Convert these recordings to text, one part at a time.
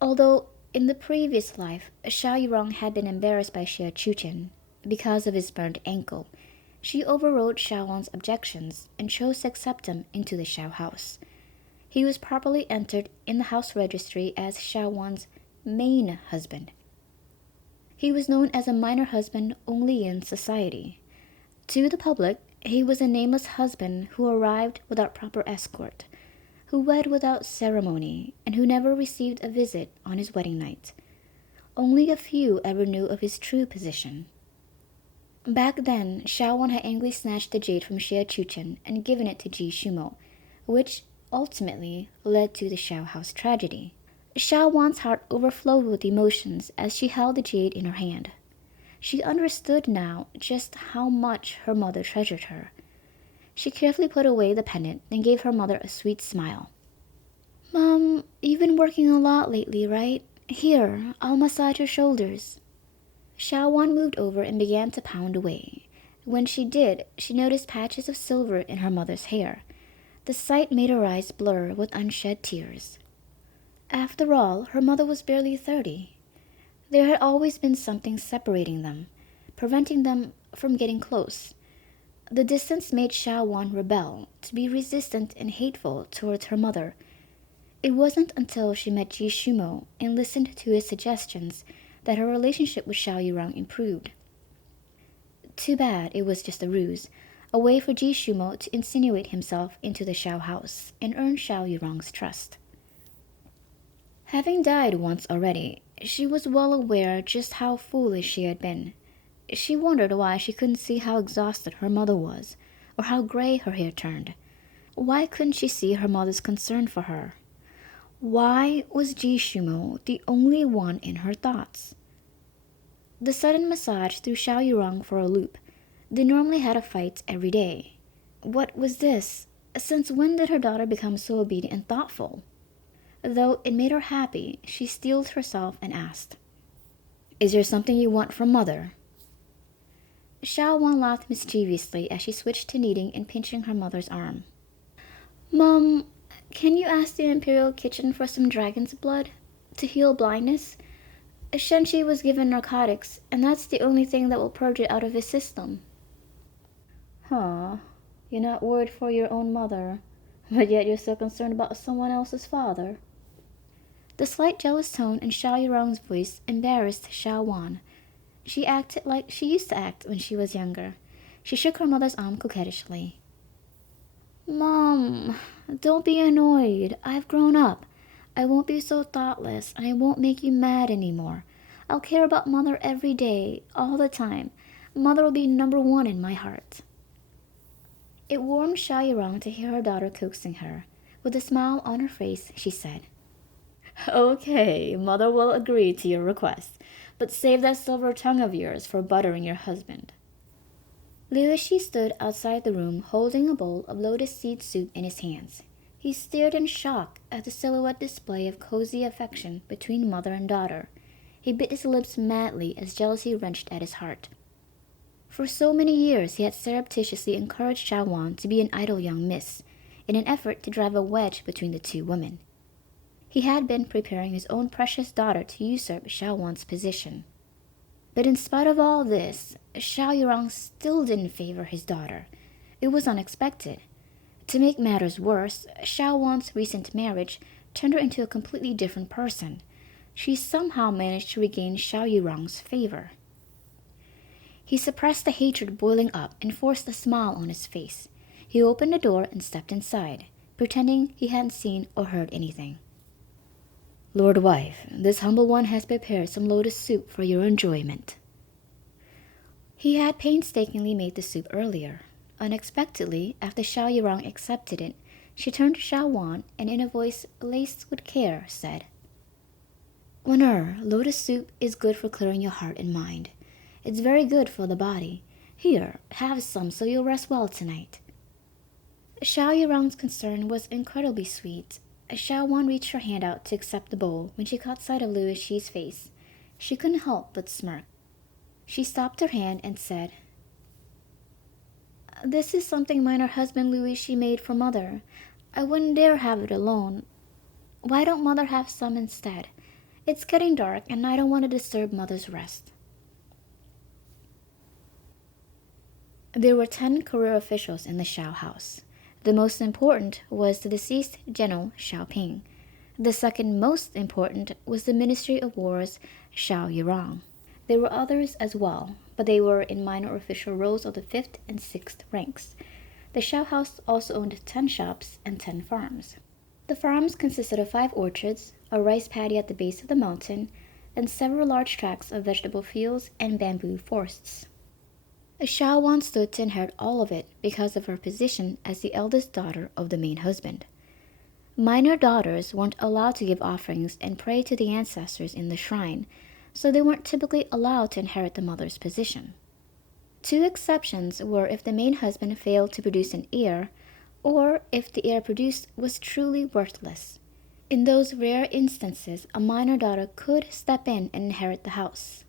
Although in the previous life, Xiao Yurong had been embarrassed by Xie Chuchen because of his burned ankle, she overrode Xiao Wan's objections and chose to accept him into the Xiao house. He was properly entered in the house registry as Xiao Wan's main husband. He was known as a minor husband only in society. To the public, he was a nameless husband who arrived without proper escort, who wed without ceremony, and who never received a visit on his wedding night. Only a few ever knew of his true position. Back then, Xiao Wan had angrily snatched the jade from Xie Chuchen and given it to Ji Shumo, which ultimately led to the Xiao house tragedy. Xiao Wan's heart overflowed with emotions as she held the jade in her hand. She understood now just how much her mother treasured her. She carefully put away the pendant and gave her mother a sweet smile. "Mom, you've been working a lot lately, right? Here, I'll massage your shoulders." Xiao Wan moved over and began to pound away. When she did, she noticed patches of silver in her mother's hair. The sight made her eyes blur with unshed tears. After all, her mother was barely 30. There had always been something separating them, preventing them from getting close. The distance made Xiao Wan rebel, to be resistant and hateful towards her mother. It wasn't until she met Ji Shumo and listened to his suggestions that her relationship with Xiao Yurong improved. Too bad it was just a ruse, a way for Ji Shumo to insinuate himself into the Xiao house and earn Xiao Yurong's trust. Having died once already, she was well aware just how foolish she had been. She wondered why she couldn't see how exhausted her mother was, or how gray her hair turned. Why couldn't she see her mother's concern for her? Why was Ji Shumo the only one in her thoughts? The sudden massage threw Xiao Yurong for a loop. They normally had a fight every day. What was this? Since when did her daughter become so obedient and thoughtful? Though it made her happy, she steeled herself and asked, "Is there something you want from mother?" Xiao Wan laughed mischievously as she switched to kneading and pinching her mother's arm. "Mom, can you ask the Imperial Kitchen for some dragon's blood to heal blindness? Shenchi was given narcotics, and that's the only thing that will purge it out of his system." Huh, you're not worried for your own mother, but yet you're so concerned about someone else's father. The slight jealous tone in Xiao Yurong's voice embarrassed Xiao Wan. She acted like she used to act when she was younger. She shook her mother's arm coquettishly. "Mom, don't be annoyed. I've grown up. I won't be so thoughtless, and I won't make you mad anymore. I'll care about Mother every day, all the time. Mother will be number one in my heart." It warmed Xiao Yurong to hear her daughter coaxing her. With a smile on her face, she said, "Okay, Mother will agree to your request, but save that silver tongue of yours for buttering your husband." Liu Shi stood outside the room holding a bowl of lotus seed soup in his hands. He stared in shock at the silhouette display of cozy affection between mother and daughter. He bit his lips madly as jealousy wrenched at his heart. For so many years he had surreptitiously encouraged Xiao Wan to be an idle young miss, in an effort to drive a wedge between the two women. He had been preparing his own precious daughter to usurp Xiao Wan's position. But in spite of all this, Xiao Yurong still didn't favor his daughter. It was unexpected. To make matters worse, Xiao Wan's recent marriage turned her into a completely different person. She somehow managed to regain Xiao Yurong's favor. He suppressed the hatred boiling up and forced a smile on his face. He opened the door and stepped inside, pretending he hadn't seen or heard anything. "Lord wife, this humble one has prepared some lotus soup for your enjoyment." He had painstakingly made the soup earlier. Unexpectedly, after Xiao Yurong accepted it, she turned to Xiao Wan and in a voice laced with care said, "Lotus soup is good for clearing your heart and mind. It's very good for the body. Here, have some so you'll rest well tonight." Xiao Yurong's concern was incredibly sweet. Xiao Wan reached her hand out to accept the bowl when she caught sight of Liu Shi's face. She couldn't help but smirk. She stopped her hand and said, "This is something minor husband Liu Shi made for Mother. I wouldn't dare have it alone. Why don't Mother have some instead? It's getting dark and I don't want to disturb Mother's rest. There were 10 career officials in the Shao house. The most important was the deceased General Xiaoping. The second most important was the Ministry of War's Xiao Yurong. There were others as well, but they were in minor official roles of the 5th and 6th ranks. The Shao house also owned 10 shops and 10 farms. The farms consisted of 5 orchards, a rice paddy at the base of the mountain, and several large tracts of vegetable fields and bamboo forests. Xiao Wan stood to inherit all of it because of her position as the eldest daughter of the main husband. Minor daughters weren't allowed to give offerings and pray to the ancestors in the shrine, so they weren't typically allowed to inherit the mother's position. 2 exceptions were if the main husband failed to produce an heir, or if the heir produced was truly worthless. In those rare instances, a minor daughter could step in and inherit the house.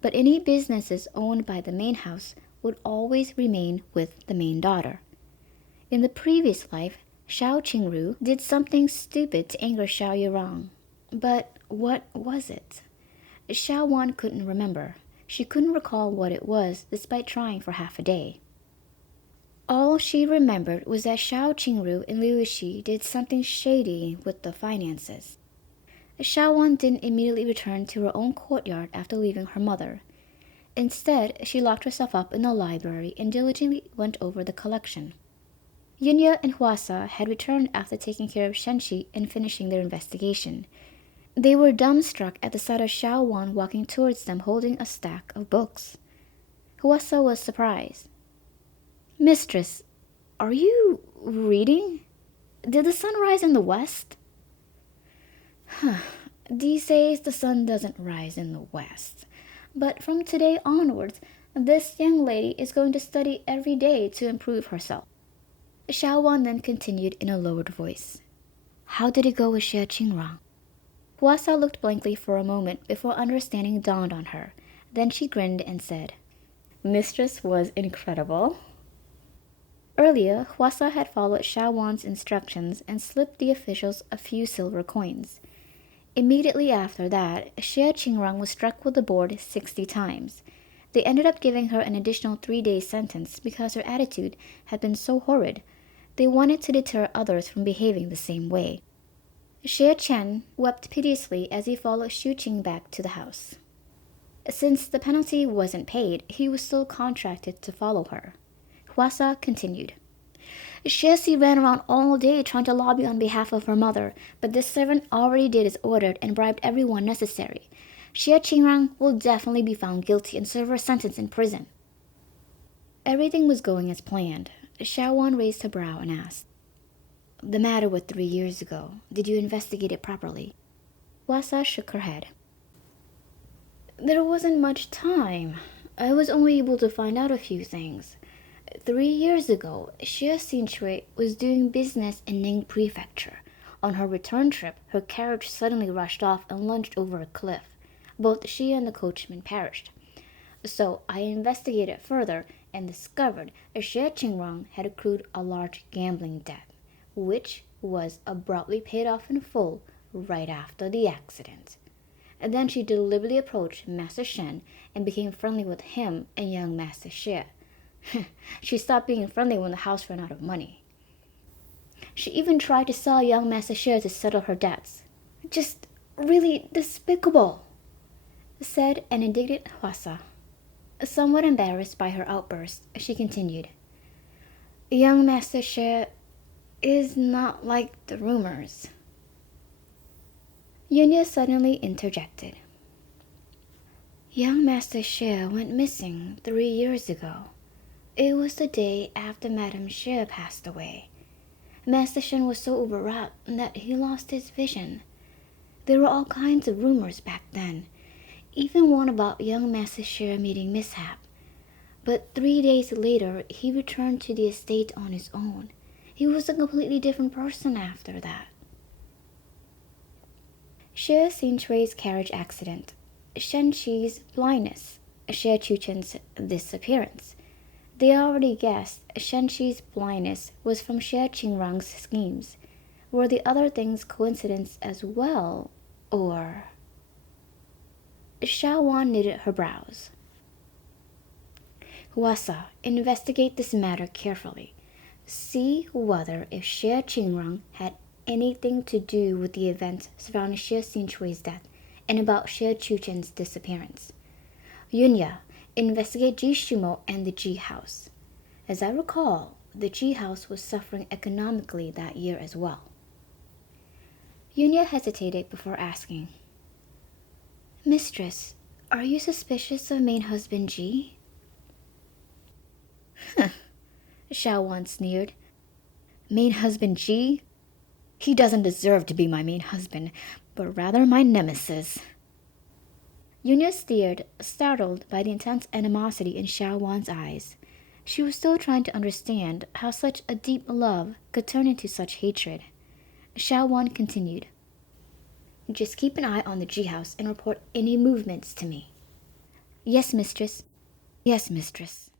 But any businesses owned by the main house would always remain with the main daughter. In the previous life, Shao Qingru did something stupid to anger Xiao Yurong. But what was it? Xiao Wan couldn't remember. She couldn't recall what it was despite trying for half a day. All she remembered was that Shao Qingru and Liu Shi did something shady with the finances. Xiao Wan didn't immediately return to her own courtyard after leaving her mother. Instead, she locked herself up in the library and diligently went over the collection. Yunya and Huasa had returned after taking care of Shenshi and finishing their investigation. They were dumbstruck at the sight of Xiao Wan walking towards them holding a stack of books. Huasa was surprised. "Mistress, are you reading? Did the sun rise in the west?" "These days the sun doesn't rise in the west. But from today onwards, this young lady is going to study every day to improve herself." Xiao Wan then continued in a lowered voice. "How did it go with Xie Qingrang?" Huasa looked blankly for a moment before understanding dawned on her. Then she grinned and said, "Mistress was incredible." Earlier, Huasa had followed Xiao Wan's instructions and slipped the officials a few silver coins. Immediately after that, Xie Qingrang was struck with the board 60 times. They ended up giving her an additional 3-day sentence because her attitude had been so horrid. They wanted to deter others from behaving the same way. Xie Chen wept piteously as he followed Xu Qing back to the house. Since the penalty wasn't paid, he was still contracted to follow her. Huasa continued. "Xie ran around all day trying to lobby on behalf of her mother, but this servant already did as ordered and bribed everyone necessary. Xie Qingrang will definitely be found guilty and serve her sentence in prison." Everything was going as planned. Xiao Wan raised her brow and asked, "The matter with 3 years ago, did you investigate it properly?" Huasa shook her head. "There wasn't much time. I was only able to find out a few things. 3 years ago, Xie Xinhui was doing business in Ning Prefecture. On her return trip, her carriage suddenly rushed off and lunged over a cliff. Both she and the coachman perished. So I investigated further and discovered that Xie Qingrang had accrued a large gambling debt, which was abruptly paid off in full right after the accident. And then she deliberately approached Master Shen and became friendly with him and young Master Xie. She stopped being friendly when the house ran out of money. She even tried to sell young Master Xie to settle her debts. Just really despicable," said an indignant Huasa. Somewhat embarrassed by her outburst, she continued, "Young Master Xie is not like the rumors." Yunya suddenly interjected. "Young Master Xie went missing 3 years ago. It was the day after Madame Xie passed away. Master Shen was so overwrought that he lost his vision. There were all kinds of rumors back then, even one about young Master Xie meeting mishap. But 3 days later, he returned to the estate on his own. He was a completely different person after that." Xie Xinchui's carriage accident, Shen Shi's blindness, Xie Chuchen's disappearance. They already guessed Shen Shi's blindness was from Xie Qingrang's schemes. Were the other things coincidence as well, or... Xiaowan knitted her brows. Huasa, investigate this matter carefully. See whether if Xie Qingrong had anything to do with the events surrounding Xie Xinchui's death and about Xie Chuchen's disappearance. Yunya, investigate Ji Shumo and the Ji House. As I recall, the Ji House was suffering economically that year as well. Yunya hesitated before asking, Mistress, are you suspicious of main husband Ji? Xiaowan sneered. Main husband Ji? He doesn't deserve to be my main husband, but rather my nemesis. Yunya stared, startled by the intense animosity in Xiaowan's eyes. She was still trying to understand how such a deep love could turn into such hatred. Xiaowan continued. Just keep an eye on the Ji House and report any movements to me. Yes, mistress. Yes, mistress.